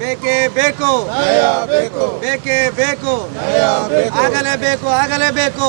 ಬೇಕೇ ಬೇಕು. ಬೇಕೇ. ಬೇಕು ಆಗಲೇಬೇಕು ಆಗಲೇಬೇಕು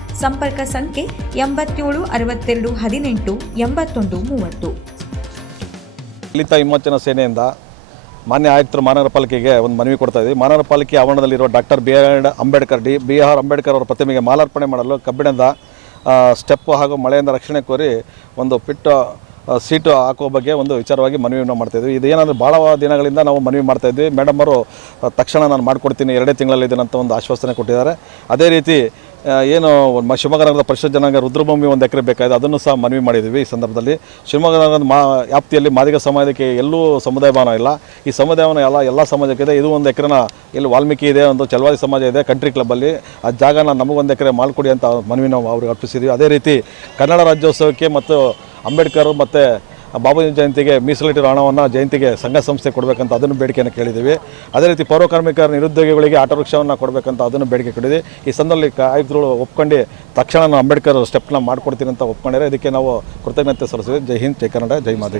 ಸಂಪರ್ಕ ಸಂಖ್ಯೆ ಎಂಬತ್ತೇಳು, ಅರವತ್ತೆರಡು, ಹದಿನೆಂಟು, ಎಂಬತ್ತೊಂದು, ಮೂವತ್ತು. ದಲಿತ ವಿಮೋಚನಾ ಸೇನೆಯಿಂದ ಮಾನ್ಯ ಆಯುಕ್ತರು ಮಹಾನಗರ ಪಾಲಿಕೆಗೆ ಒಂದು ಮನವಿ ಕೊಡ್ತಾ ಇದ್ದೀವಿ. ಮಹಾನಗರ ಪಾಲಿಕೆ ಆವರಣದಲ್ಲಿರುವ doctor B R Ambedkar D B R Ambedkar ಅವರ ಪ್ರತಿಮೆಗೆ ಮಾಲಾರ್ಪಣೆ ಮಾಡಲು ಕಬ್ಬಿಣದ ಸ್ಟೆಪ್ ಹಾಗೂ ಮಳೆಯಿಂದ ರಕ್ಷಣೆ ಕೋರಿ ಒಂದು ಪಿಟ್ಟು ಸೀಟು ಹಾಕುವ ಬಗ್ಗೆ ಒಂದು ವಿಚಾರವಾಗಿ ಮನವಿಯನ್ನು ಮಾಡ್ತಾಯಿದ್ವಿ ಇದೇನಾದರೂ ಭಾಳ ದಿನಗಳಿಂದ ನಾವು ಮನವಿ ಮಾಡ್ತಾಯಿದ್ವಿ ಮೇಡಮ್ ಅವರು ತಕ್ಷಣ ನಾನು ಮಾಡಿಕೊಡ್ತೀನಿ, ಎರಡೇ ತಿಂಗಳಲ್ಲಿ ಇದನ್ನಂತ ಒಂದು ಆಶ್ವಾಸನೆ ಕೊಟ್ಟಿದ್ದಾರೆ. ಅದೇ ರೀತಿ ಏನು ಶಿವಮೊಗ್ಗ ನಗರದ ಪರಿಷತ್ ಜನಾಂಗ ರುದ್ರಭೂಮಿ ಒಂದು ಎಕರೆ ಬೇಕಾಗಿದೆ, ಅದನ್ನು ಸಹ ಮನವಿ ಮಾಡಿದ್ದೀವಿ ಈ ಸಂದರ್ಭದಲ್ಲಿ. ಶಿವಮೊಗ್ಗ ನಗರದ ಮಾ, ವ್ಯಾಪ್ತಿಯಲ್ಲಿ ಮಾದಿಗ ಸಮಾಜಕ್ಕೆ ಎಲ್ಲೂ ಸಮುದಾಯ ಭವನ ಇಲ್ಲ. ಈ ಸಮುದಾಯ ಭವನ ಎಲ್ಲ ಎಲ್ಲ ಸಮಾಜಕ್ಕಿದೆ. ಇದು ಒಂದು ಎಕರೆನ ಇಲ್ಲಿ ವಾಲ್ಮೀಕಿ ಇದೆ, ಒಂದು ಚಲವಾದಿ ಸಮಾಜ ಇದೆ ಕಂಟ್ರಿ ಕ್ಲಬ್ಬಲ್ಲಿ ಆ ಜಾಗನ ನಮಗೊಂದು ಎಕರೆ ಮಾಡಿಕೊಡಿ ಅಂತ ಮನವಿ ನಾವು ಅವ್ರಿಗೆ ಅರ್ಪಿಸಿದ್ವಿ. ಅದೇ ರೀತಿ ಕನ್ನಡ ರಾಜ್ಯೋತ್ಸವಕ್ಕೆ ಮತ್ತು ಅಂಬೇಡ್ಕರ್ ಮತ್ತು ಬಾಬಾಜಿ ಜಯಂತಿಗೆ ಮೀಸಲಿಟ್ಟಿರೋ ಹಣವನ್ನು ಜಯಂತಿಗೆ ಸಂಘ ಸಂಸ್ಥೆ ಕೊಡಬೇಕಂತ ಅದನ್ನು ಬೇಡಿಕೆಯನ್ನು ಕೇಳಿದ್ದೀವಿ. ಅದೇ ರೀತಿ ಪೌರ ಕಾರ್ಮಿಕರ ನಿರುದ್ಯೋಗಿಗಳಿಗೆ ಆಟೋ ರಿಕ್ಷಾವನ್ನು ಕೊಡಬೇಕಂತ ಅದನ್ನು ಬೇಡಿಕೆ ಕೊಡಿದೆ ಈ ಸಂದರ್ಭದಲ್ಲಿ ಆಯುಕ್ತರು ಒಪ್ಕೊಂಡು ತಕ್ಷಣ ಅಂಬೇಡ್ಕರ್ ಸ್ಟೆಪ್ನ ಮಾಡಿಕೊಡ್ತೀನಿ ಅಂತ ಒಪ್ಕೊಂಡಿದ್ದಾರೆ. ಇದಕ್ಕೆ ನಾವು ಕೃತಜ್ಞತೆ ಸಲ್ಲಿಸಿದ್ವಿ ಜೈ ಹಿಂದ್, ಜೈ ಕನ್ನಡ, ಜೈ ಮಾದಿಗ.